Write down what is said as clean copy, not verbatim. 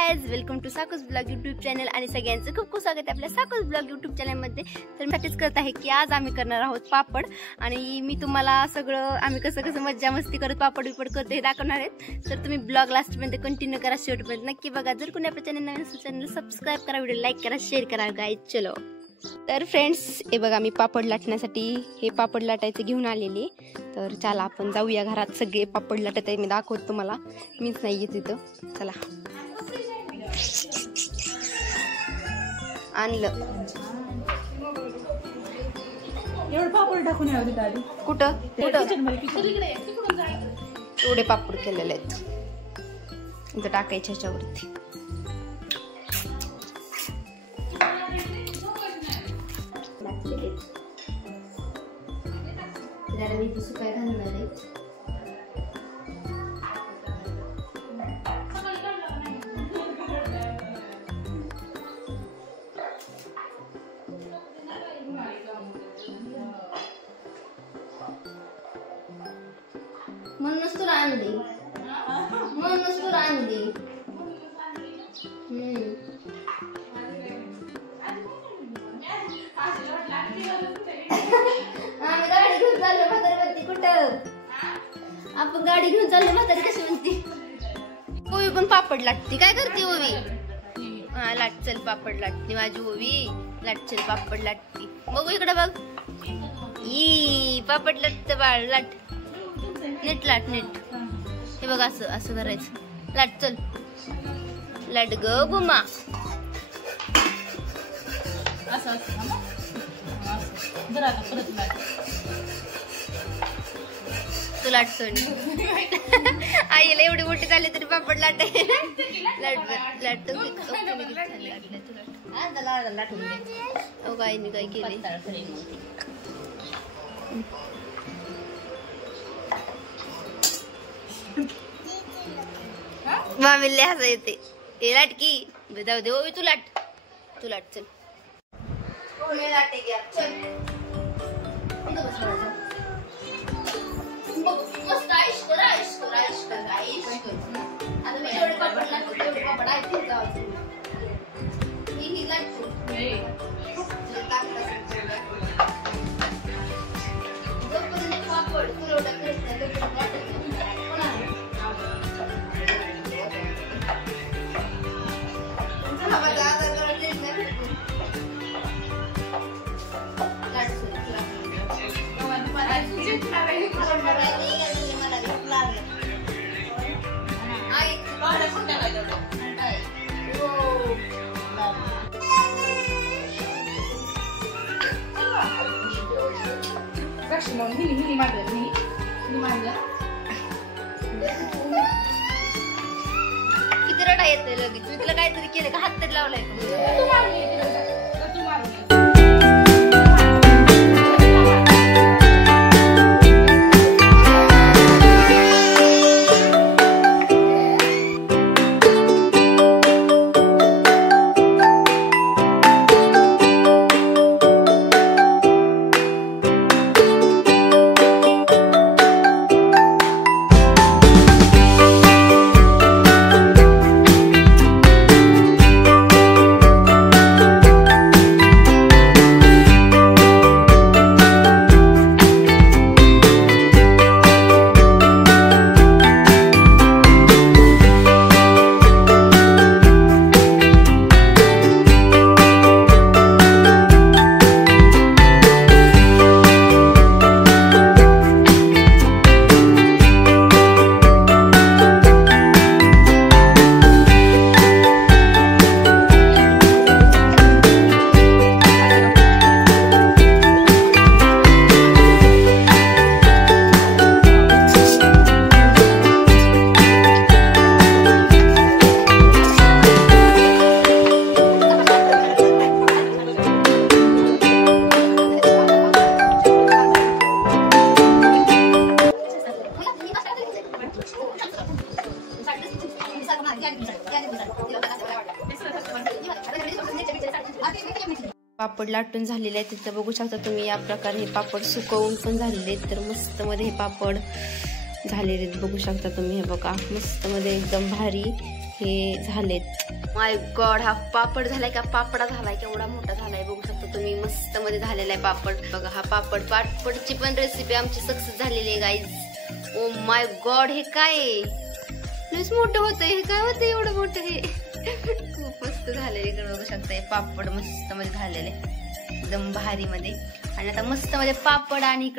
Guys, welcome to साकूस blog YouTube channel आणि सगळ्यांचं खूप खूप स्वागत आहे आपल्या साकूस ब्लॉग यूट्यूब चॅनलमध्ये। तर मी त्याच करत आहे की आज आम्ही करणार आहोत पापड आणि मी तुम्हाला सगळं आम्ही कसं कसं मज्जा मस्ती करत पापड करतो हे दाखवणार आहेत। तर तुम्ही ब्लॉग लास्ट मध्ये कंटिन्यू करा, शेवटपर्यंत नक्की बघा। जर कोणी आपल्या चॅनल नवीन असेल चॅनल सबस्क्राइब करा, व्हिडिओ लाईक करा, शेअर करा गाइज। चलो तर फ्रेंड्स, हे बघा मी पापड लाटण्यासाठी हे पापड लाटायचे घेऊन आलेली। तर चला आपण जाऊया घरात, सगळे पापड लाटत आहे, मी दाखवतो तुम्हाला, मीच नाही येत तिथं। चला आणलं एवढे पापड टाकून यावे दादी। कुठं कुठं एवढे पापड केलेले आहेत, इथं टाकायचे ह्याच्यावरती। मी सुकाय घालणार आहे। म्हणूनच तुला आणली, म्हणूनच तुला आणली। आम्ही गाडी घेऊन चाललो म्हातारी, कुठं आपण गाडी घेऊन चाललो म्हातारी कशी म्हणते। ओवी पण पापड लाटती, काय करते ओवी? हा लाट चल पापड लाटती माझी ओवी, लाट चल पापड लाटती। बघू इकडे बघ, ई पापड लाटत बाळ, लाट नीट लाट नीट। हे बघ असं असं करायचं, लाट चल लाट ग बुमा, असं असं तू लाटतो आईला एवढी मोठी झाली तरी पापड लाट लाटतो। आईने काय केले, मामीला हसा येते। हे लाटकी जाऊ दे ओवी, तू लाट चल लाटे घ्या चल। मस्त आईश कर आईश कर आईश कर आईश कर। आता मी जेवढे पापड लाटतो तेवढे पापड ऐकून जायचं, मी लाटतो जोपर्यंत पापड पुरवठा करत नाही तोपर्यंत लाटत किती रडा येते लगेच। मी तुला काहीतरी केलं का, हात तरी लावलाय पापड लाटून झालेले आहेत। तिथं बघू शकता तुम्ही, या प्रकारे हे पापड सुकवून पण झालेले आहेत। तर मस्त मध्ये हे पापड झालेले आहेत, बघू शकता तुम्ही। हे बघा मस्त मध्ये एकदम भारी हे झालेत. माय गॉड, हा पापड झालाय का पापडा झालाय, केवढा मोठा झालाय बघू शकता तुम्ही. मस्त मध्ये झालेला आहे पापड बघा. हा पापडची पण रेसिपी आमची सक्सेस झालेली आहे गाईज. ओ माय गॉड, हे काय लयच मोठं होतं. हे काय होतं एवढं मोठं? हे खूप मस्त झालेले. इकडे बघू शकता हे पापड मस्त मध्ये झालेले एकदम भारी मध्ये. आणि आता मस्त मध्ये पापड आणि